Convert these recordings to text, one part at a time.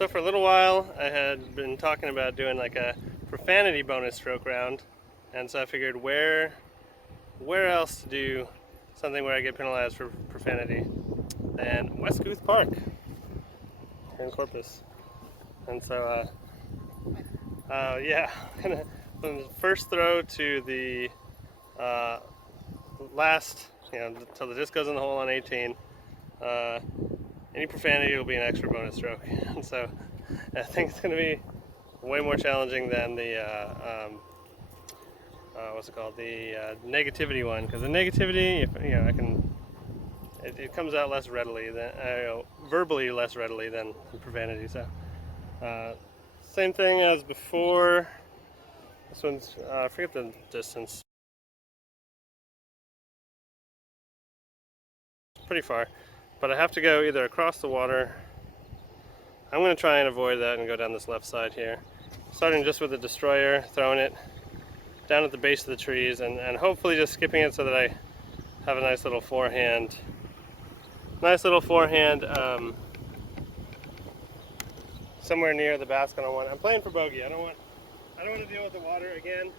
So for a little while I had been talking about doing like a profanity bonus stroke round, and so I figured where else to do something where I get penalized for profanity than West Guth Park here in Corpus. And so yeah, from the first throw to the last, until the disc goes in the hole on 18, any profanity will be an extra bonus stroke. And so I think it's going to be way more challenging than the what's it called, the negativity one, because the negativity, it comes out less readily than verbally less readily than profanity. So same thing as before. This one's I forget the distance. It's pretty far, but I have to go either across the water. I'm going to try and avoid that and go down this left side here, starting just with the destroyer, throwing it down at the base of the trees, and hopefully just skipping it so that I have a nice little forehand. Somewhere near the basket on one. I'm playing for bogey. I don't want to deal with the water again.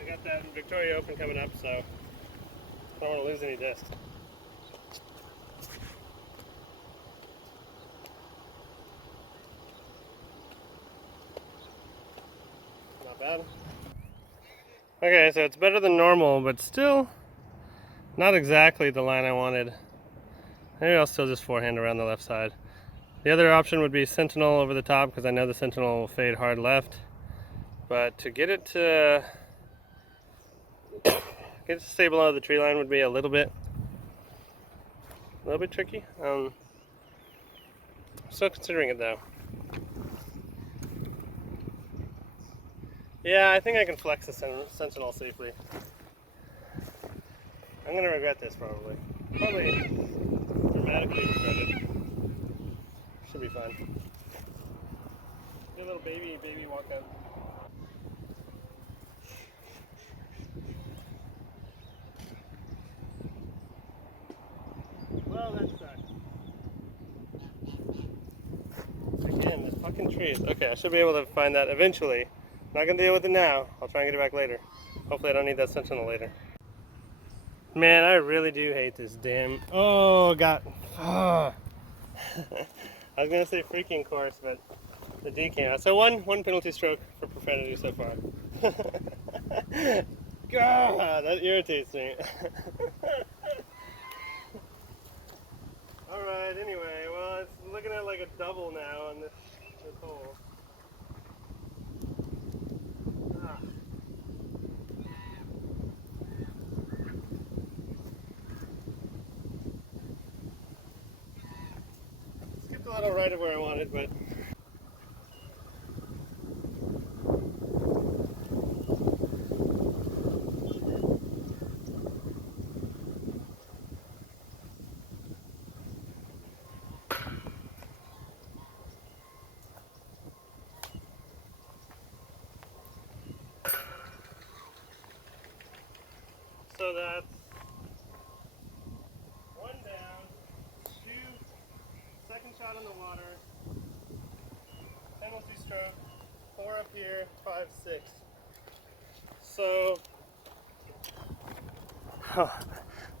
I got that Victoria Open coming up, so I don't want to lose any discs. Not bad. Okay, so it's better than normal, but still not exactly the line I wanted. Maybe I'll still just forehand around the left side. The other option would be Sentinel over the top, because I know the Sentinel will fade hard left. But to get it to stay below the tree line would be a little bit tricky. I'm still considering it though. Yeah, I think I can flex the Sentinel safely. I'm gonna regret this probably. Probably dramatically regret it. Should be fun. Do a little baby walkout. Well, that sucks. Again, the fucking trees. Okay, I should be able to find that eventually. Not gonna deal with it now. I'll try and get it back later. Hopefully I don't need that Sentinel later. Man, I really do hate this damn... Oh, God. Oh. I was gonna say freaking course, but the D came out. So one penalty stroke for profanity so far. God, that irritates me. Alright, anyway, well, it's looking at like a double now on this hole. Skipped a little right of where I wanted, but so that's one down, two, second shot in the water, penalty stroke, 4 up here, 5, 6. So,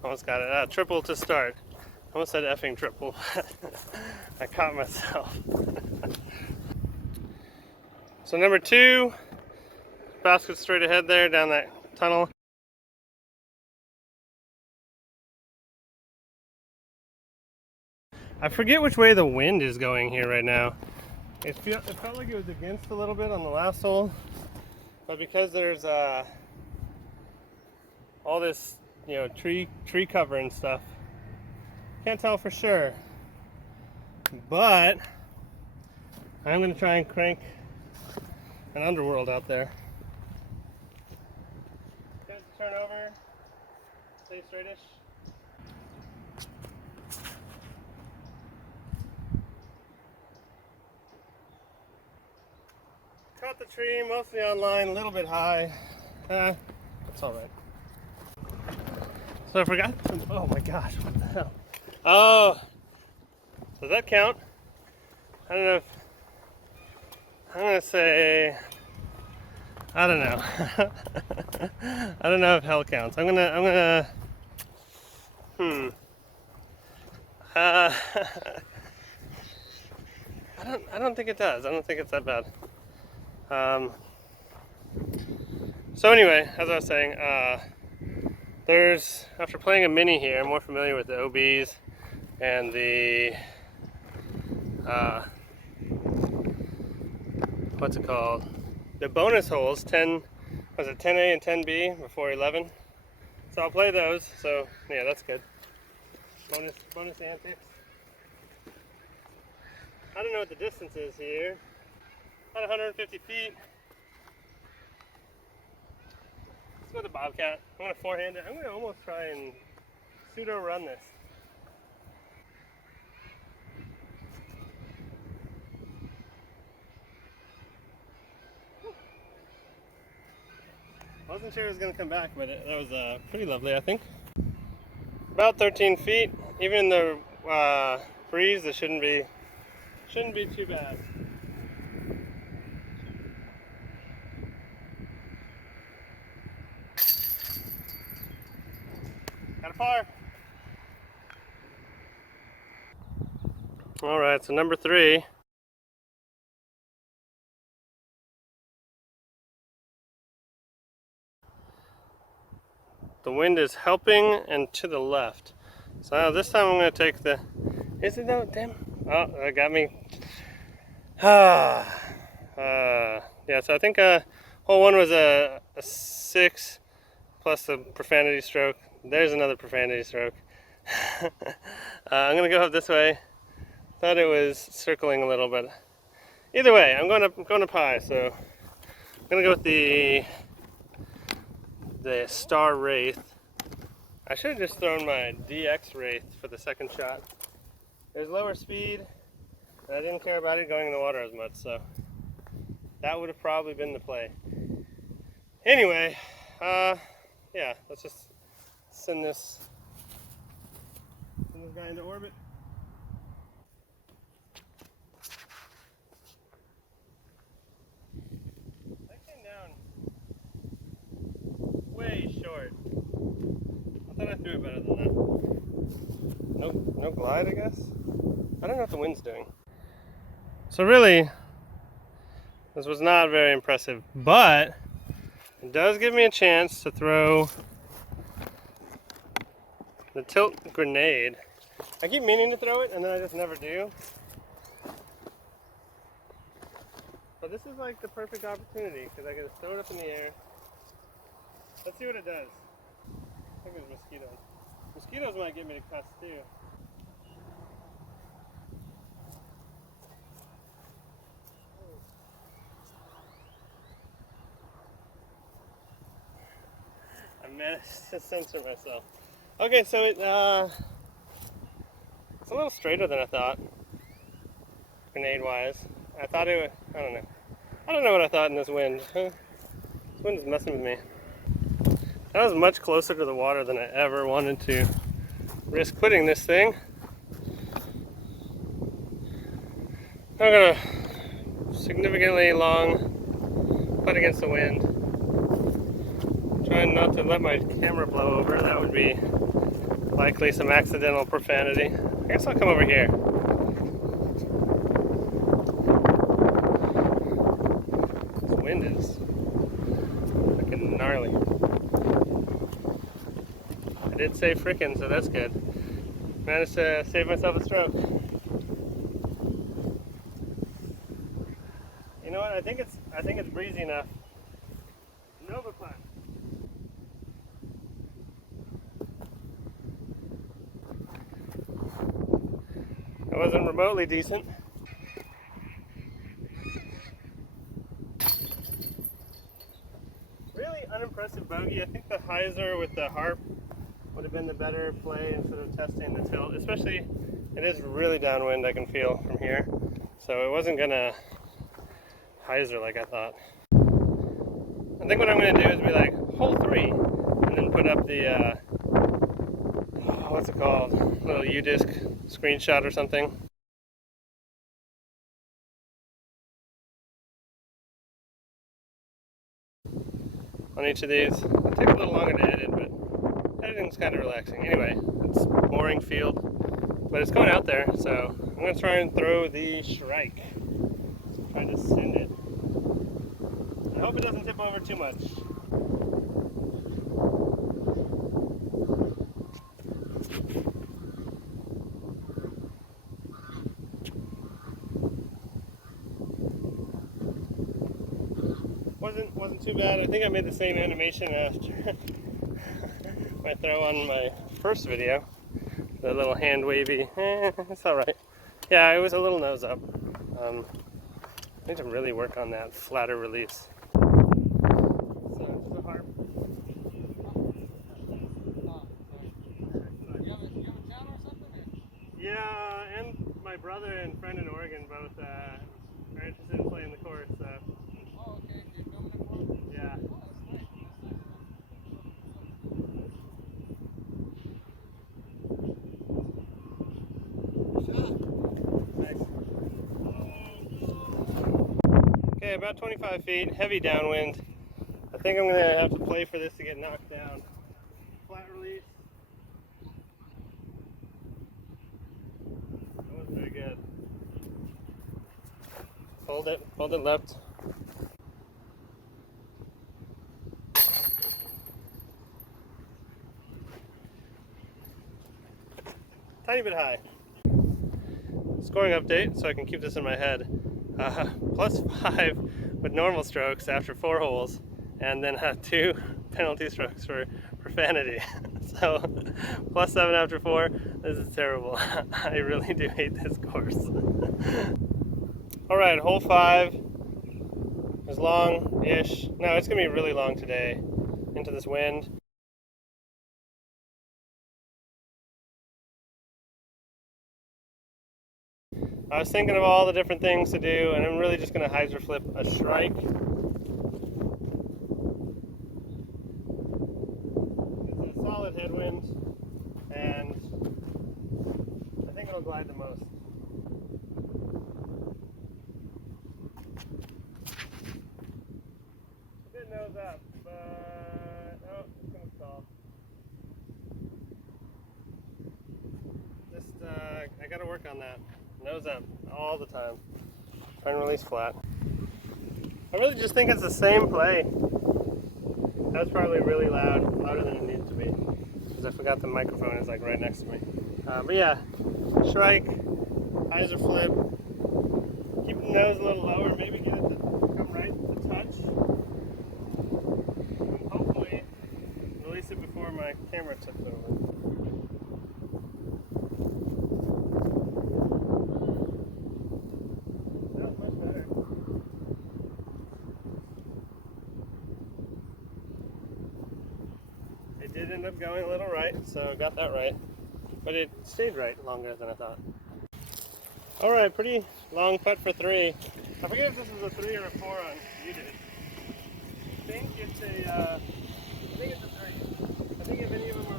almost got it. Triple to start. Almost said effing triple. I caught myself. So number 2, basket straight ahead there down that tunnel. I forget which way the wind is going here right now. It felt like it was against a little bit on the last hole, but because there's all this tree cover and stuff, can't tell for sure. But I'm gonna try and crank an underworld out there. Guys, turn over, stay straightish. Caught the tree, mostly on line, a little bit high. It's alright. So I forgot. Oh my gosh, what the hell? Oh, does that count? I don't know if, I'm gonna say, I don't know. I don't know if hell counts. I'm gonna, uh, I don't think it does. I don't think it's that bad. So anyway, as I was saying, after playing a mini here, I'm more familiar with the OBs and the, what's it called? The bonus holes, 10A and 10B before 11. So I'll play those, so yeah, that's good. Bonus antics. I don't know what the distance is here. About 150 feet. Let's go with the Bobcat. I'm gonna forehand it. I'm gonna almost try and pseudo run this. I wasn't sure it was gonna come back, but that was pretty lovely, I think. About 13 feet. Even in the breeze, it shouldn't be too bad. Got a par. All right, so number 3. The wind is helping and to the left. So now this time I'm going to take the, is it though? Damn. Oh, that got me. Yeah, so I think hole 1 was a 6 plus the profanity stroke. There's another profanity stroke. I'm going to go up this way. Thought it was circling a little, but either way, I'm going up high, so I'm going to go with the Star Wraith. I should have just thrown my DX Wraith for the second shot. There's lower speed, and I didn't care about it going in the water as much, so that would have probably been the play. Anyway, yeah, let's just send this guy into orbit. That came down way short. I thought I threw it better than that. No glide, I guess? I don't know what the wind's doing. So really, this was not very impressive, but it does give me a chance to throw the tilt grenade. I keep meaning to throw it, and then I just never do. But this is like the perfect opportunity, because I can just throw it up in the air. Let's see what it does. I think there's mosquitoes. Mosquitoes might get me to cuss too. I managed to censor myself. Okay, so it's a little straighter than I thought, grenade-wise. I thought it would, I don't know. I don't know what I thought in this wind. This wind is messing with me. That was much closer to the water than I ever wanted to risk putting this thing. I'm gonna significantly long putt against the wind. Trying not to let my camera blow over. That would be likely some accidental profanity. I guess I'll come over here. This wind is freaking gnarly. I did say frickin', so that's good. Managed to save myself a stroke. You know what? I think it's breezy enough. Nova putt. It wasn't remotely decent. Really unimpressive bogey. I think the hyzer with the harp would have been the better play instead of testing the tilt. Especially, it is really downwind, I can feel from here. So it wasn't gonna hyzer like I thought. I think what I'm gonna do is be like, hole 3, and then put up the, what's it called? Little U-Disc screenshot or something. on each of these. It'll take a little longer to edit, but editing's kind of relaxing. Anyway, it's a boring field, but it's going out there, so I'm going to try and throw the Shrike. Try to send it. I hope it doesn't tip over too much. Wasn't too bad. I think I made the same animation after my throw on my first video. The little hand wavy. It's alright. Yeah, it was a little nose up. I need to really work on that flatter release. So, it's a harp. Yeah, and my brother and friend in Oregon both are interested in playing the course. So. Oh, okay. You're filming it for them? Yeah. Oh, that's nice. Okay, about 25 feet, heavy downwind. I think I'm going to have to play for this to get knocked down. Flat release. That wasn't very good. Hold it left. Tiny bit high. Scoring update, so I can keep this in my head. +5 with normal strokes after 4 holes, and then 2 penalty strokes for profanity. So +7 after 4. This is terrible. I really do hate this course. All right, hole 5 is long-ish. No, it's gonna be really long today into this wind. I was thinking of all the different things to do, and I'm really just going to hyzer flip a Shrike. It's a solid headwind, and I think it'll glide the most. It nose up, but oh, it's going to stall. I got to work on that. Nose up all the time. Try and release flat. I really just think it's the same play. That's probably really loud, louder than it needs to be, because I forgot the microphone is like right next to me. But yeah, Shrike, hyzer flip, keep the nose a little lower, maybe get it to come right to touch, and hopefully release it before my camera tips over. Did end up going a little right, so got that right, but it stayed right longer than I thought. All right, pretty long putt for 3. I forget if this is a 3 or a 4 on YouTube. I think it's a 3. I think if any of them are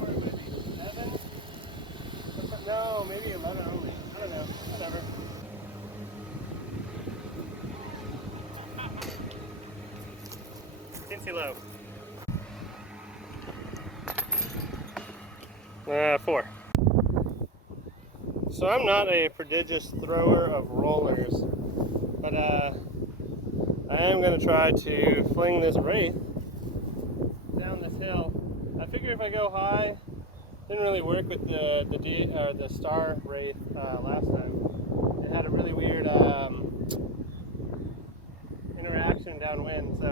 4, it might be 7. No, maybe 11 only. I don't know. Whatever. Teensy low. 4. So I'm not a prodigious thrower of rollers, but I am going to try to fling this Wraith down this hill. I figure if I go high, didn't really work with the Star Wraith last time. It had a really weird interaction downwind, so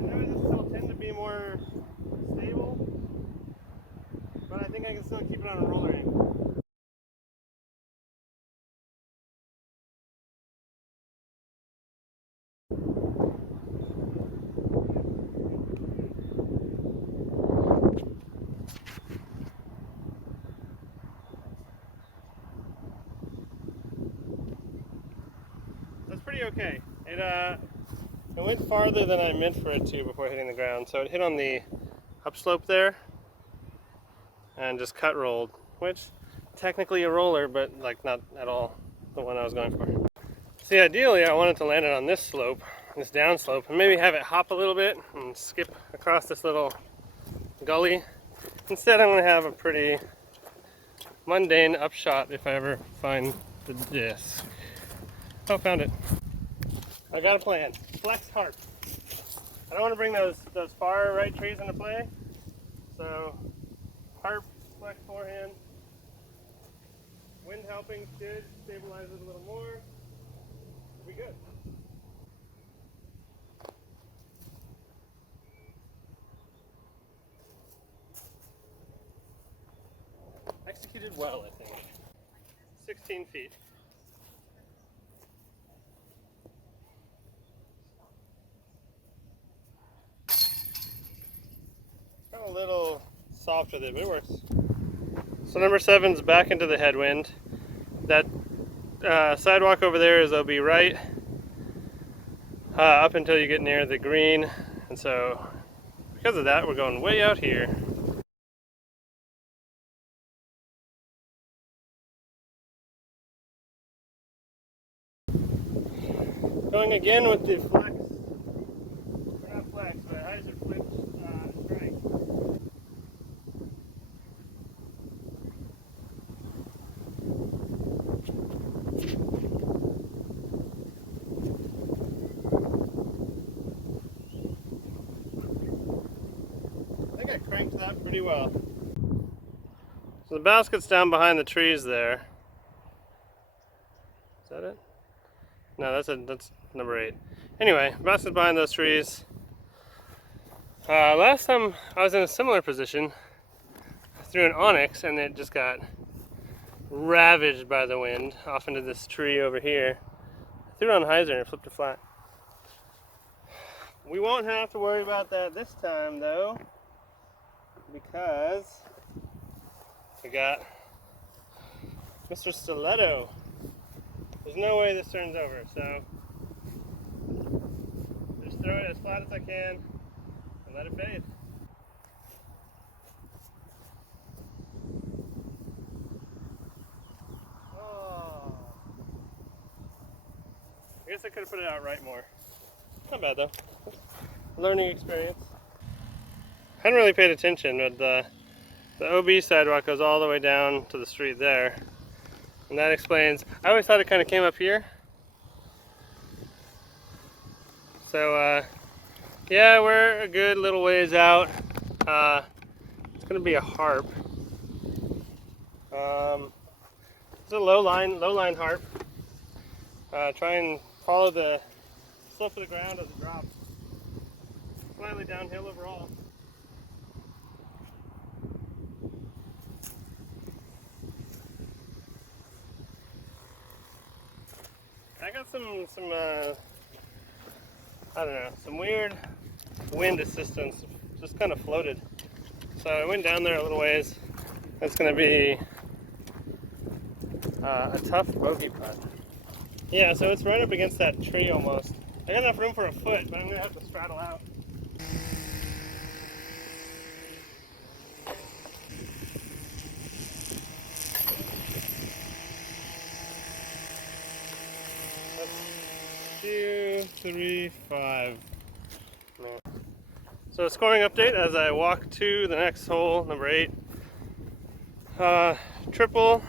I know this will tend to be more stable. But I think I can still keep it on a roller angle. That's pretty okay. It went farther than I meant for it to before hitting the ground. So it hit on the upslope there and just cut rolled, which technically a roller, but like not at all the one I was going for. See, ideally I wanted to land it on this slope, this downslope and maybe have it hop a little bit and skip across this little gully. Instead, I'm going to have a pretty mundane upshot if I ever find the disc. Oh, found it. I got a plan. Flex harp. I don't want to bring those far right trees into play. So, harp, flex forehand. Wind helping should stabilize it a little more. It'll be good. Executed well, I think. 16 feet. Got a little soft with it, but it works. So number 7's back into the headwind. That sidewalk over there is OB right, up until you get near the green, and so because of that, we're going way out here. Going again with the flex, or not flex, but hyzer flip strike. I think I cranked that pretty well. So the basket's down behind the trees there. Is that it? No, that's number 8. Anyway, basket's behind those trees. Last time I was in a similar position, I threw an onyx and it just got ravaged by the wind off into this tree over here. I threw it on hyzer and it flipped it flat. We won't have to worry about that this time though, because we got Mr. Stiletto. There's no way this turns over, so just throw it as flat as I can and let it fade. Oh. I guess I could have put it out right more. Not bad though. Learning experience. I hadn't really paid attention, but the OB sidewalk goes all the way down to the street there. And that explains, I always thought it kind of came up here. So yeah, we're a good little ways out. It's gonna be a harp. It's a low line harp. Try and follow the slope of the ground as it drops. Slightly downhill overall. I got some I don't know, some weird wind assistance, just kind of floated. So I went down there a little ways. That's going to be a tough bogey putt. Yeah, so it's right up against that tree almost. I got enough room for a foot, but I'm going to have to straddle out. That's 2, 3, 5. Man. So scoring update as I walk to the next hole, number 8. Triple,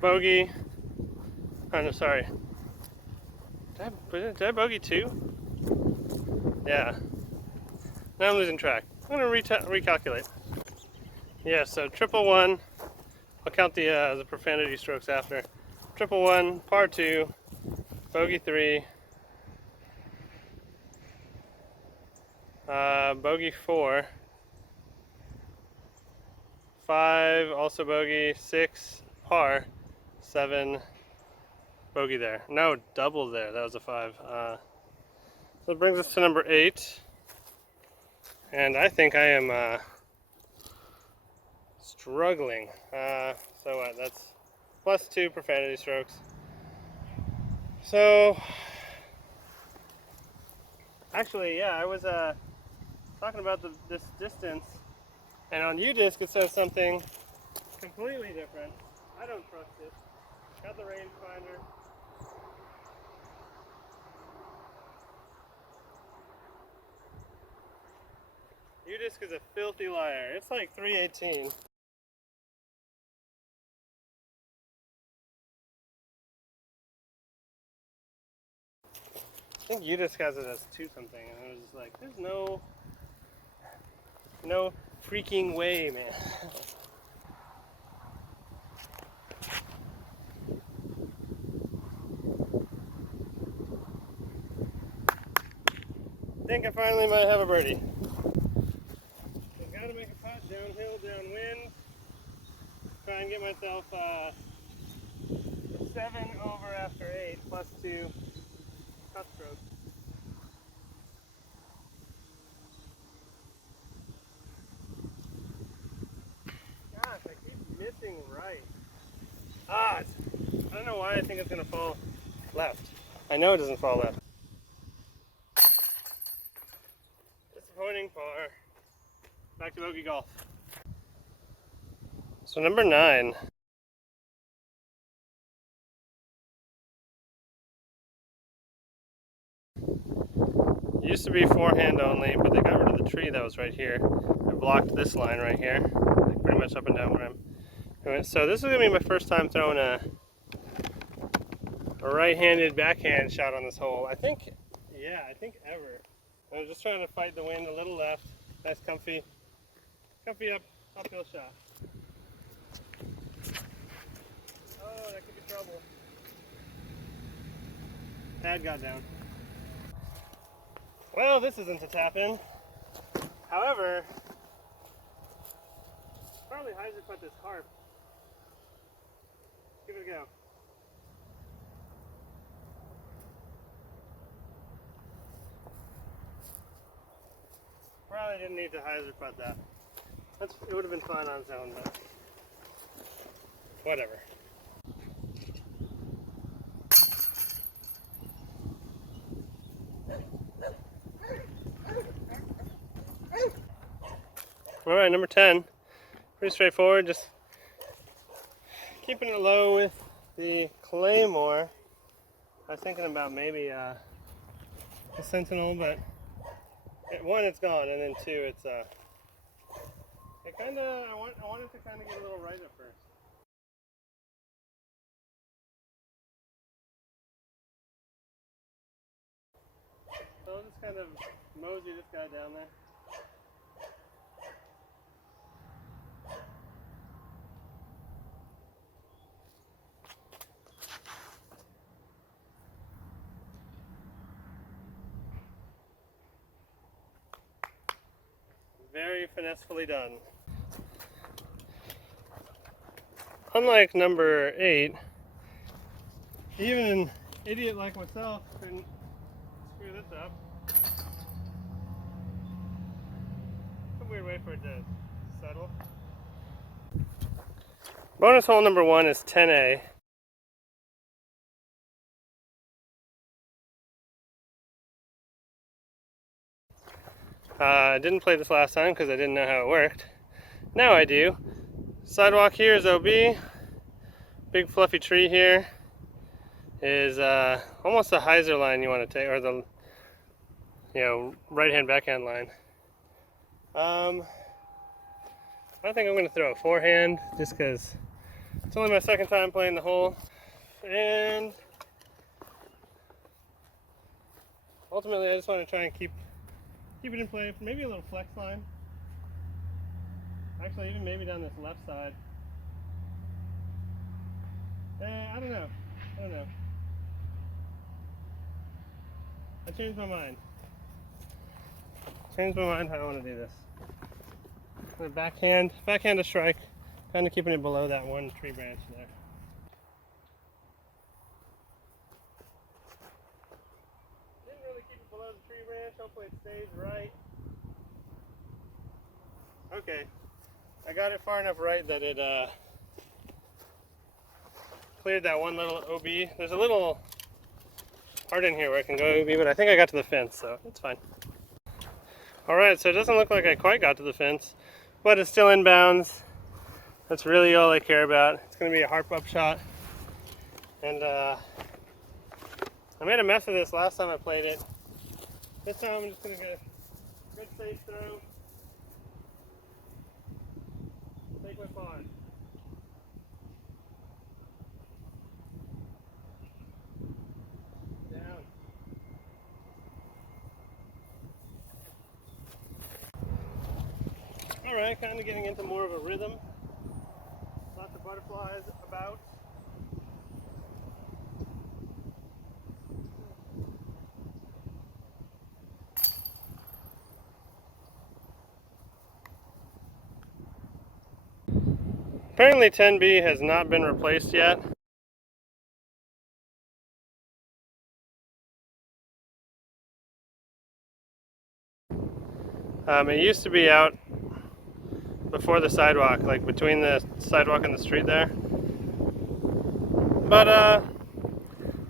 bogey. Oh no, sorry. Did I bogey 2? Yeah. Now I'm losing track. I'm gonna recalculate. Yeah, so triple 1. I'll count the profanity strokes after. Triple 1, par 2, bogey 3, bogey 4, 5, also bogey, 6, par, 7, bogey there. No, double there, that was a 5. So it brings us to number 8. And I think I am struggling. So what, that's plus 2 profanity strokes. So, actually, yeah, I was talking about this distance, and on U-Disc it says something completely different. I don't trust it. Got the rangefinder. Disc is a filthy liar. It's like 318. I think Disc has it as 2 something, and I was just like, there's no freaking way, man. I think I finally might have a birdie. I've got to make a putt downhill, downwind. Try and get myself 7 over after 8 plus 2 putt strokes. Gosh, I keep missing right. I don't know why I think it's going to fall left. I know it doesn't fall left. Disappointing par. Back to bogey golf. So number 9. It used to be forehand only, but they got rid of the tree that was right here. I blocked this line right here, like pretty much up and down where I'm going. So this is going to be my first time throwing a right-handed backhand shot on this hole. I think ever. I was just trying to fight the wind a little left. Nice comfy uphill shot. Oh, that could be trouble. Pad got down. Well, this isn't a tap in. However, probably hyzer putt this harp. Give it a go. Probably didn't need to hyzer putt that. It would have been fun on its own, but whatever. Alright, number 10. Pretty straightforward, just keeping it low with the Claymore. I was thinking about maybe a Sentinel, but one, it's gone, and then 2, it's I wanted to kind of get a little right at first. So I'll just kind of mosey this guy down there. Very finessefully done. Unlike number 8, even an idiot like myself couldn't screw this up. It's a weird way for it to settle. Bonus hole number 1 is 10A. I didn't play this last time because I didn't know how it worked. Now I do. Sidewalk here is OB. Big fluffy tree here is almost the hyzer line you want to take, or the right hand backhand line. I think I'm going to throw a forehand just because it's only my second time playing the hole, and ultimately I just want to try and keep it in play. Maybe a little flex line. Actually, even maybe down this left side. I don't know. I changed my mind. How I want to do this. The backhand to strike, kind of keeping it below that one tree branch there. Didn't really keep it below the tree branch. Hopefully it stays right. Okay, I got it far enough right that it cleared that one little OB. There's a little part in here where I can go OB, but I think I got to the fence, so it's fine. Alright, so it doesn't look like I quite got to the fence, but it's still in bounds. That's really all I care about. It's going to be a harp up shot. And I made a mess of this last time I played it. This time I'm just going to get a good safe throw. Alright, kind of getting into more of a rhythm. Lots of butterflies about. Apparently 10B has not been replaced yet. It used to be out before the sidewalk, like between the sidewalk and the street there. But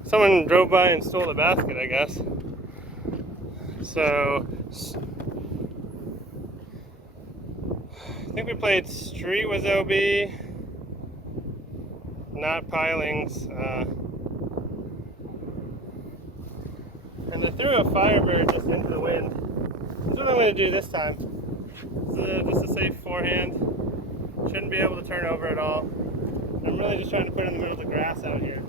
someone drove by and stole the basket, I guess. So I think we played street was OB, not pilings. And I threw a Firebird just into the wind. That's what I'm going to do this time. Just a safe forehand. Shouldn't be able to turn over at all. I'm really just trying to put it in the middle of the grass out here.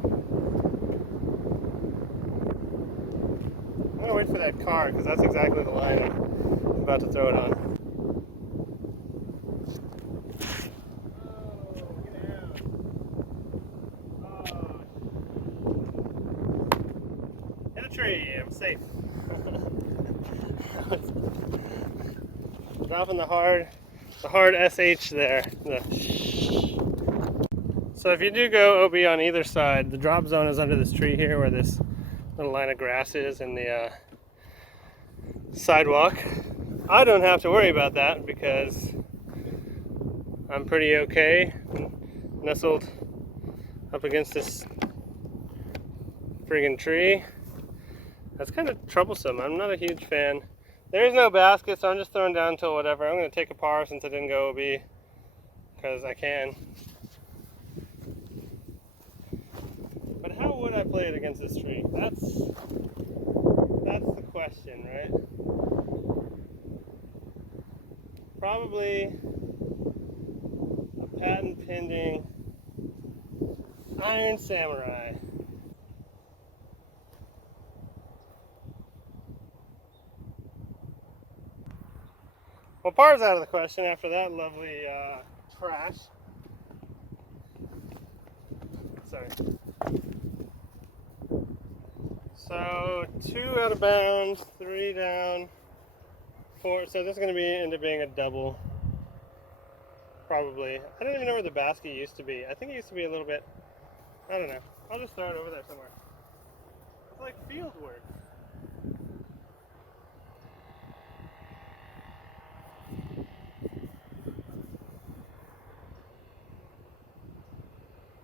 I'm going to wait for that car because that's exactly the line I'm about to throw it on. Hit a tree, I'm safe. Dropping the hard SH there. So if you do go OB on either side, the drop zone is under this tree here where this little line of grass is in the sidewalk. I don't have to worry about that because I'm pretty okay nestled up against this friggin' tree. That's kind of troublesome. I'm not a huge fan. There is no basket, so I'm just throwing down till whatever. I'm going to take a par since I didn't go OB because I can. But how would I play it against this tree? That's the question, right? Probably a patent pending Iron Samurai. Well, par's out of the question after that lovely crash. Sorry. So 2 out of bounds, 3 down, 4. So this is going to end up being a double. Probably. I don't even know where the basket used to be. I think it used to be a little bit. I don't know. I'll just throw it over there somewhere. It's like field work.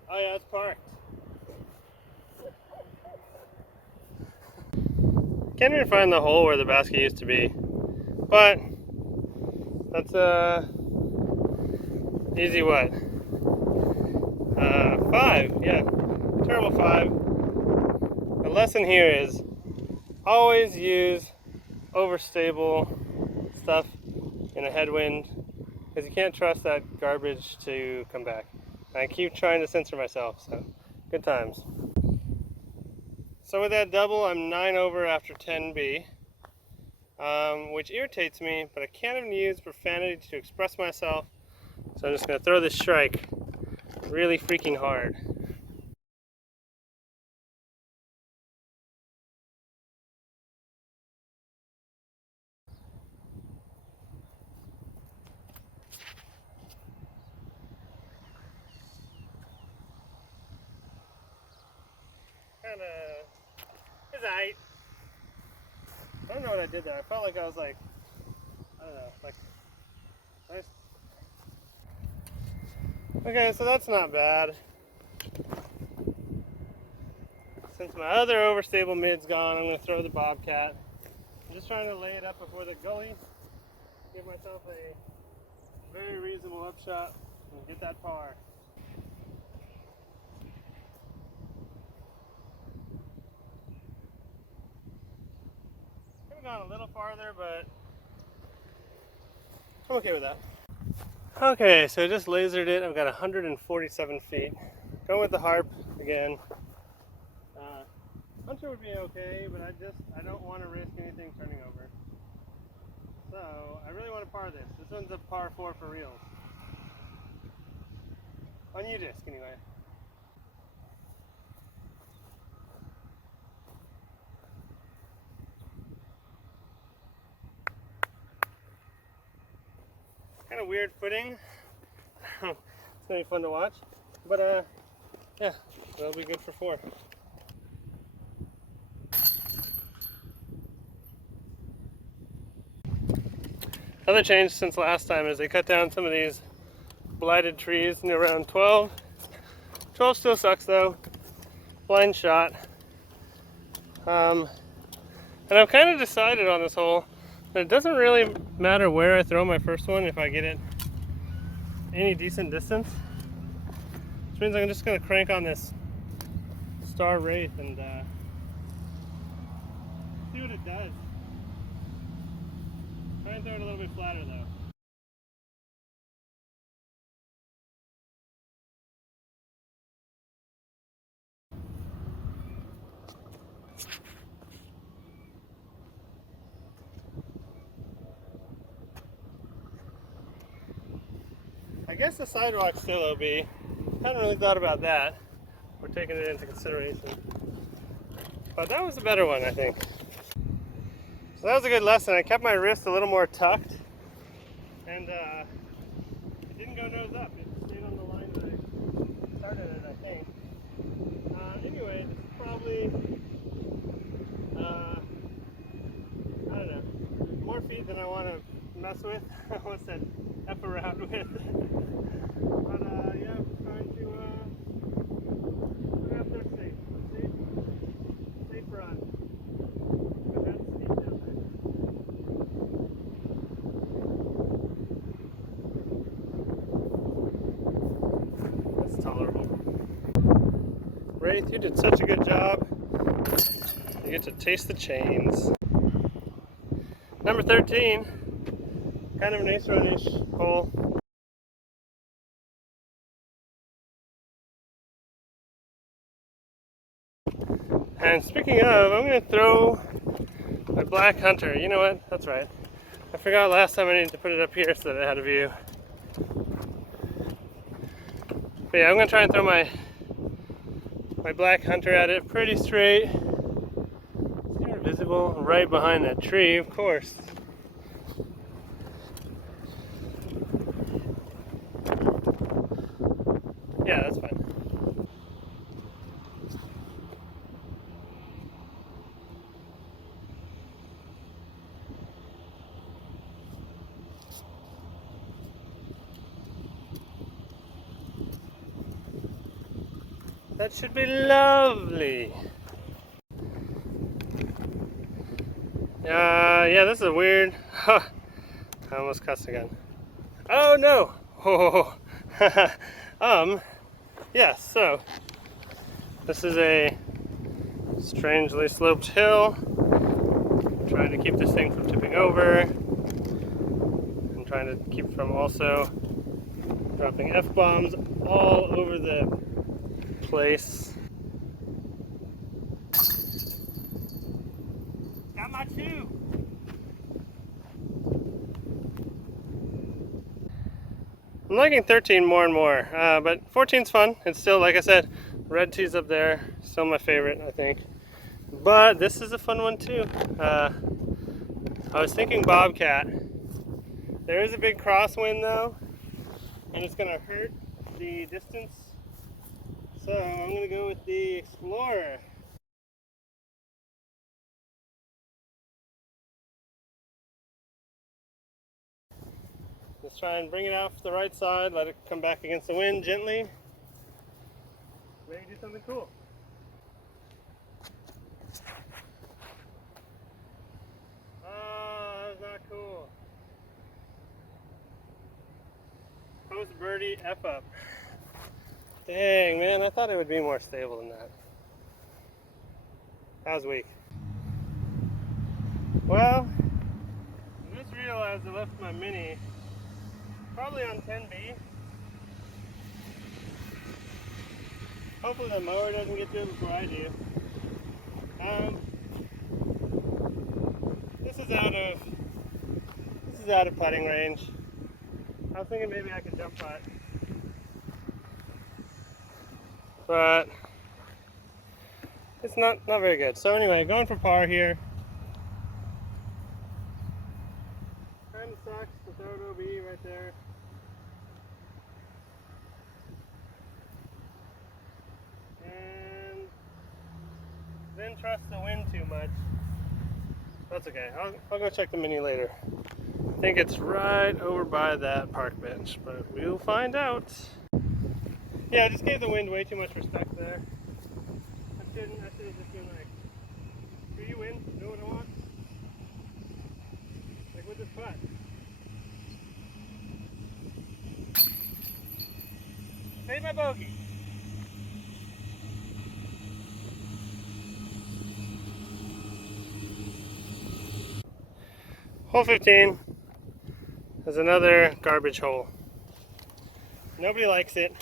Oh yeah, it's parked. Can't even find the hole where the basket used to be. But that's easy what? 5, yeah. Terrible 5. The lesson here is always use overstable stuff in a headwind because you can't trust that garbage to come back. And I keep trying to censor myself, so good times. So with that double, I'm 9 over after 10B, which irritates me, but I can't even use profanity to express myself, so I'm just going to throw this strike really freaking hard. It's alright. I don't know what I did there. I felt like I was like, I don't know, like, nice. Okay, so that's not bad. Since my other overstable mid's gone, I'm going to throw the Bobcat. I'm just trying to lay it up before the gully, give myself a very reasonable upshot, and get that par. Could have gone a little farther, but I'm okay with that. Okay, so I just lasered it. I've got 147 feet. Going with the harp again. Puncher would be okay, but I don't want to risk anything turning over. So So I really want to par this. This one's a par 4 for reals. On U disc anyway. Kind of weird footing. It's gonna be fun to watch. But yeah, that'll be good for 4. Another change since last time is they cut down some of these blighted trees in around 12. 12 still sucks though. Blind shot. And I've kind of decided on this hole that it doesn't really matter where I throw my first one if I get it any decent distance. Which means I'm just going to crank on this Star Wraith and see what it does. Try and throw it a little bit flatter though. I guess the sidewalk's still OB. Hadn't really thought about that. We're taking it into consideration. But that was a better one, I think. So that was a good lesson. I kept my wrist a little more tucked. And it didn't go nose up. It stayed on the line that I started it, I think. Anyway, this is probably, I don't know, more feet than I want to mess with. What's that? F around with. But yeah, I'm trying to put it up there safe. Safe run. But that's steep down there. That's tolerable. Wraith, you did such a good job. You get to taste the chains. Number 13. Kind of an ace run-ish hole. And speaking of, I'm going to throw my Black Hunter. You know what? That's right. I forgot last time I needed to put it up here so that I had a view. But yeah, I'm going to try and throw my Black Hunter at it pretty straight. It's visible right behind that tree, of course. Yeah, that's fine. That should be lovely. Yeah, this is weird. I almost cussed again. Oh no! Yes, so this is a strangely sloped hill. I'm trying to keep this thing from tipping over. I'm trying to keep from also dropping F-bombs all over the place. Got my 2! I'm liking 13 more and more, but 14's fun. It's still, like I said, red tee's up there. Still my favorite, I think. But this is a fun one too. I was thinking Bobcat. There is a big crosswind though, and it's gonna hurt the distance. So I'm gonna go with the Explorer. Let's try and bring it off the right side, let it come back against the wind gently. Maybe do something cool. Oh, that was not cool. Post birdie F up. Dang, man, I thought it would be more stable than that. That was weak. Well, I just realized I left my Mini probably on 10B. Hopefully the mower doesn't get to it before I do. This is out of is out of putting range. I was thinking maybe I could jump putt. But it's not very good. So anyway, going for par here. Kind of sucks to throw an OB right there. And then trust the wind too much. That's okay. I'll go check the mini later. I think it's right over by that park bench, but we'll find out. Yeah, I just gave the wind way too much for stuck there. I should have just been like, do you win? Know what I want? Like with this putt. Made my bogey. Hole 15 is another garbage hole. Nobody likes it.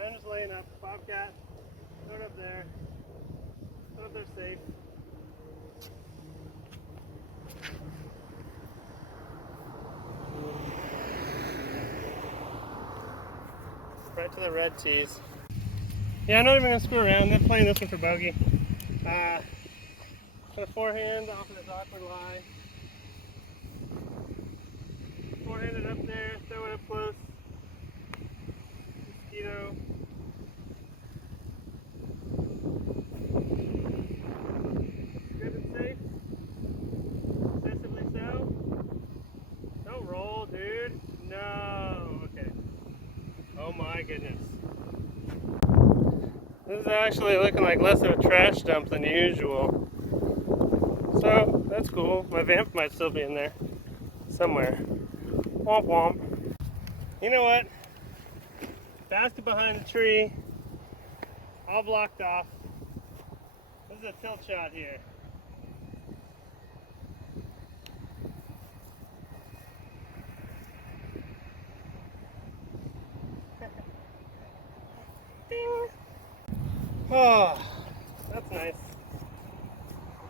I'm just laying up. Bobcat, throw it up there. Throw it up there safe. Right to the red tees. Yeah, I'm not even going to screw around. I'm playing this one for bogey. For the forehand off of this awkward lie. Forehand it up there, throw it up close. Mosquito. Good and safe. Excessively so. Don't roll, dude. No. Okay. Oh my goodness. This is actually looking like less of a trash dump than usual. So, that's cool. My vamp might still be in there. Somewhere. Womp womp. You know what? Basket behind the tree. All blocked off. This is a tilt shot here. Ding! Oh, that's nice.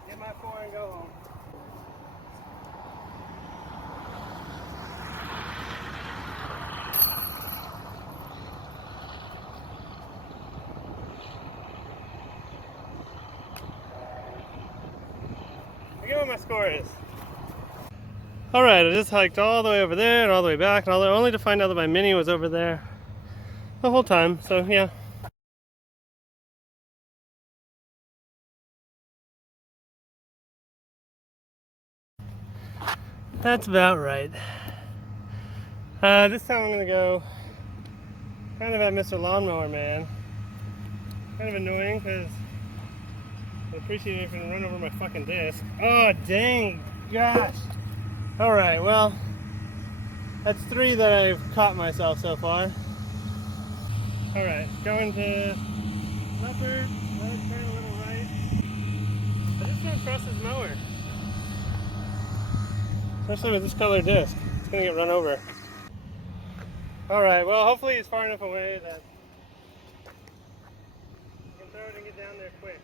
Get my 4 and go home. Forget what my score is. Alright, I just hiked all the way over there and all the way back, and only to find out that my mini was over there the whole time, so yeah. That's about right. This time I'm gonna go kind of at Mr. Lawnmower Man. Kind of annoying because I appreciate it if you can run over my fucking disc. Oh, dang, gosh. Alright, well, that's 3 that I've caught myself so far. Alright, going to leopard, let it turn a little right. I just don't trust this mower. Especially with this color disc. It's gonna get run over. Alright, well hopefully it's far enough away that I can throw it and get down there quick.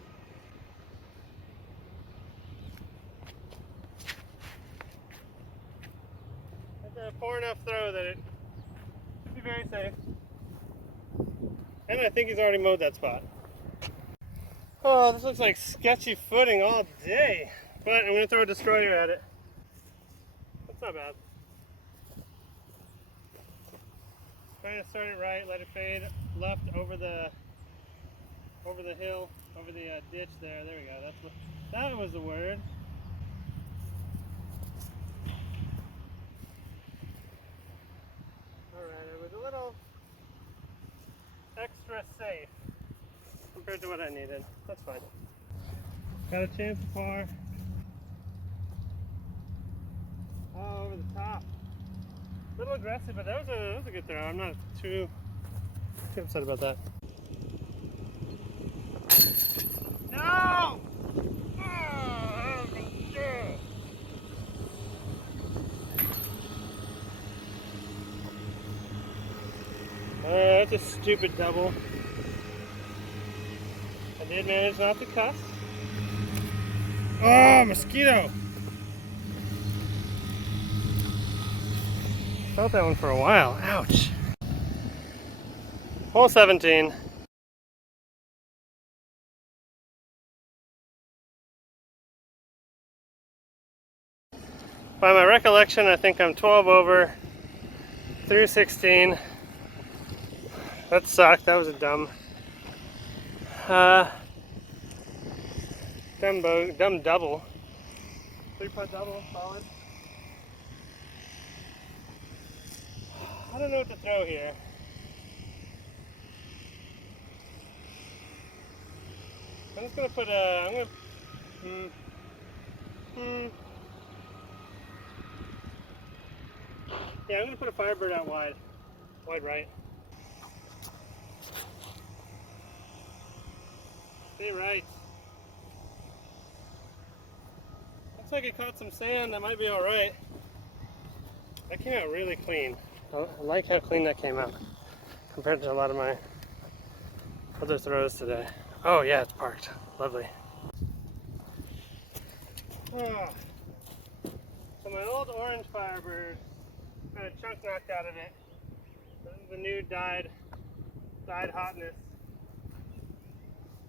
That's a poor enough throw that it should be very safe. And I think he's already mowed that spot. Oh, this looks like sketchy footing all day. But I'm gonna throw a destroyer at it. That's not bad. Trying to start it right, let it fade left over the hill, over the ditch there. There we go. That was the word. Alright, it was a little extra safe compared to what I needed. That's fine. Got a chance to par. Oh, over the top. A little aggressive, but that was a good throw. I'm not too upset about that. No! Oh, yeah. That's a stupid double. did manage not to cuss. Oh, mosquito! Felt that one for a while. Ouch. Hole 17. By my recollection, I think I'm 12 over through 16. That sucked. That was a dumb double. 3-putt double, solid. I don't know what to throw here. I'm just gonna put a. Yeah, I'm gonna put a Firebird out wide right. Stay right. Looks like it caught some sand. That might be all right. That came out really clean. I like how clean that came out compared to a lot of my other throws today. Oh yeah, it's parked. Lovely. Oh. So my old orange Firebird got a chunk knocked out of it. This is the new dyed hotness.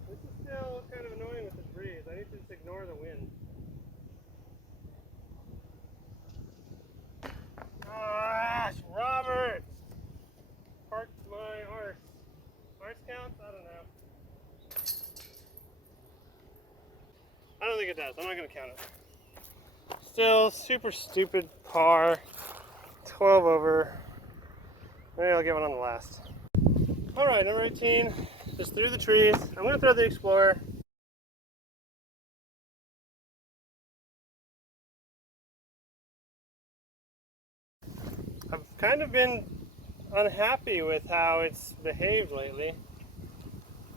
This is still kind of annoying with this breeze. I need to just ignore the wind. Gosh, Robert! Parked my arse. Arse counts? I don't know. I don't think it does. I'm not going to count it. Still super stupid par. 12 over. Maybe I'll get one on the last. Alright, number 18. Just through the trees. I'm going to throw the Explorer. I've kind of been unhappy with how it's behaved lately.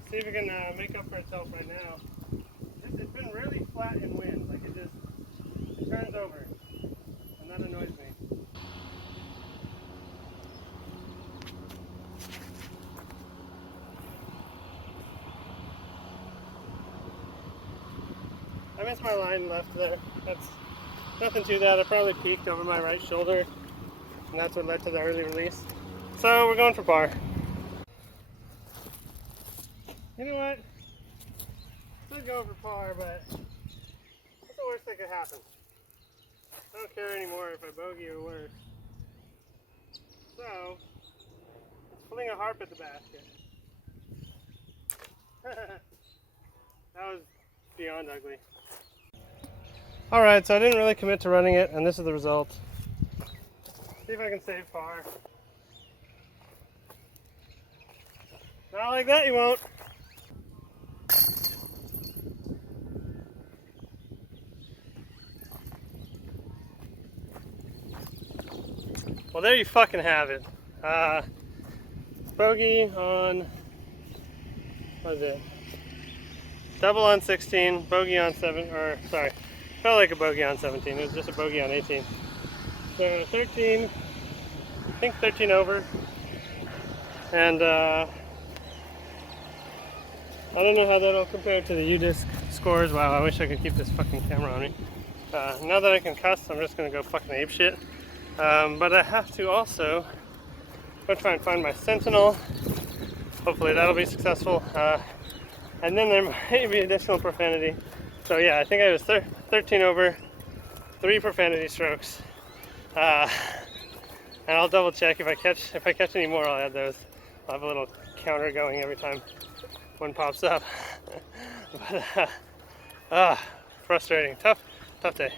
See if it can make up for itself right now. It's been really flat in wind. Like it turns over. And that annoys me. I missed my line left there. That's nothing to that. I probably peaked over my right shoulder, and that's what led to the early release. So we're going for par. You know what? Still going for par, but what's the worst that could happen? I don't care anymore if I bogey or worse. So let's fling a harp at the basket. That was beyond ugly. Alright, so I didn't really commit to running it, and this is the result. See if I can save par. Not like that, you won't. Well, there you fucking have it. Bogey on, what is it? Double on 16, bogey on 7, or sorry, felt like a bogey on 17, it was just a bogey on 18. So 13, I think 13 over, and I don't know how that'll compare to the U-Disc scores. Wow, I wish I could keep this fucking camera on me. Now that I can cuss, I'm just gonna go fucking ape shit. But I have to also go try and find my Sentinel. Hopefully that'll be successful. And then there might be additional profanity. So yeah, I think I was 13 over, 3 profanity strokes. And I'll double check if I catch any more. I'll add those. I'll have a little counter going every time one pops up. But frustrating, tough day.